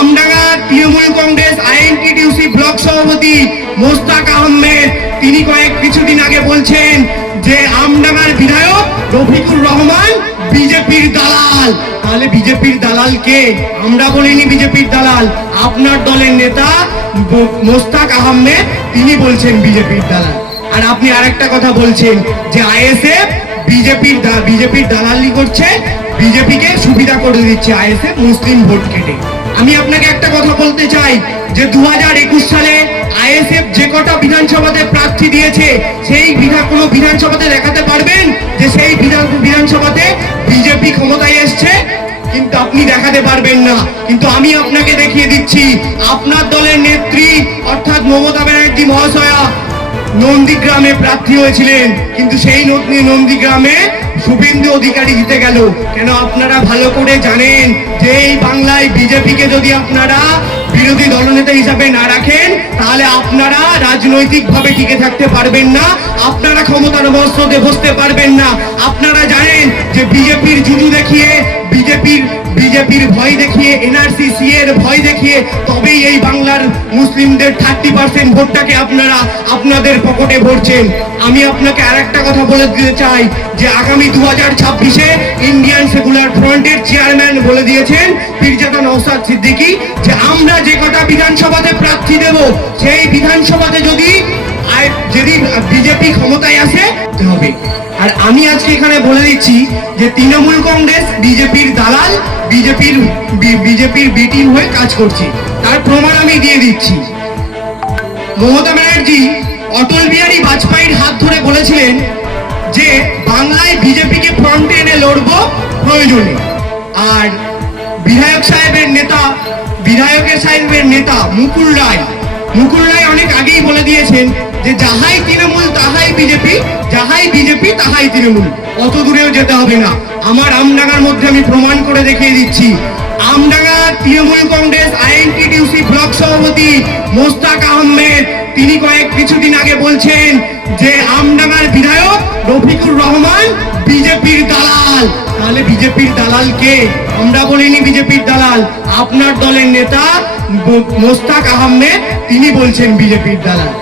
Amdanga Trinamool Congress INTTUC block সভাপতি মোস্তাক আহমেদ তিনি কিছুদিন আগে বলছেন যে আমডাঙ্গার বিধায়ক রফিকুর রহমান বিজেপির দালাল। তাহলে বিজেপির দালাল কে? আমরা বলিনি বিজেপির দালাল, আপনার দলের নেতা মোস্তাক আহমেদ তিনি বলছেন বিজেপির দালাল। আর আপনি আরেকটা কথা বলছেন যে আইএসএফ বিজেপির দালালি করছে, বিজেপিকে সুবিধা করে দিচ্ছে আইএসএফ মুসলিম ভোট কেটে। আমি আপনাকে একটা কথা বলতে চাই যে 2021 সালে আইএসএফ যে কটা বিধানসভাতে প্রার্থী দিয়েছে সেই কোনো বিধানসভাতে দেখাতে পারবেন যে সেই বিধানসভাতে বিজেপি ক্ষমতায় এসছে? কিন্তু আপনি দেখাতে পারবেন না। কিন্তু আমি আপনাকে দেখিয়ে দিচ্ছি, আপনার দলের নেত্রী অর্থাৎ মমতা ব্যানার্জি মহাশয়া নন্দীগ্রামে প্রার্থী হয়েছিলেন, কিন্তু সেই নন্দীগ্রামে শুভেন্দু অধিকারী জিতে গেল। কেন? আপনারা ভালো করে জানেন যে এই বাংলায় বিজেপিকে যদি আপনারা বিরোধী দলনেতা হিসাবে না রাখেন তাহলে আপনারা রাজনৈতিকভাবে টিকে থাকতে পারবেন না, আপনারা ক্ষমতার মসনদে বসতে পারবেন না। আপনারা জানেন যে বিজেপির জুজু দেখিয়ে, বিজেপির ভয় দেখিয়ে, এনআরসি এর ভয় দেখিয়ে তবেই এই বাংলার মুসলিমদের 30% ভোটটাকে আপনারা আপনাদের পকেটে ভরছেন। আমি আপনাকে আরেকটা কথা বলে দিতে চাই যে আগামী 2026-এ ইন্ডিয়ান সেকুলার ফ্রন্টের চেয়ারম্যান বলে দিয়েছেন পীরজাদা নওশাদ সিদ্দিকী যে আমরা যে কটা বিধানসভাতে প্রার্থী দেব সেই বিধানসভাতে যদি বিজেপি ক্ষমতায় আসে হবে। আর আমি আজকে এখানে বলে দিচ্ছি যে তৃণমূল কংগ্রেস বিজেপির দালাল, বিজেপির বি টিম হয়ে কাজ করছে, তার প্রমাণ আমি দিয়ে দিচ্ছি। মমতা ব্যানার্জি অটল বিহারী বাজপেয়ীর হাত ধরে বলেছিলেন যে বাংলায় বিজেপিকে ফ্রন্টে এনে লড়বো প্রয়োজনে। আর বিধায়কের সাহেবের নেতা মুকুল রায় অনেক আগেই বলে দিয়েছেন যে যাহাই তৃণমূল তাহাই বিজেপি, যাহাই বিজেপি তাহাই তৃণমূল। অত দূরেও যেতে হবে না, আমার আমডাঙ্গার মধ্যে আমি প্রমাণ করে দেখিয়ে দিচ্ছি। আমডাঙ্গা তৃণমূল কংগ্রেস আইএনটিটিউসি ব্লক সভাপতি মোস্তাক আহমেদ তিনি কিছুদিন আগে বলছেন যে আমডাঙ্গার বিধায়ক রফিকুর রহমান বিজেপির দালাল। তাহলে বিজেপির দালাল কে? আমরা বলিনি বিজেপির দালাল, আপনার দলের নেতা মোস্তাক আহমেদ তিনি বলছেন বিজেপির দালাল।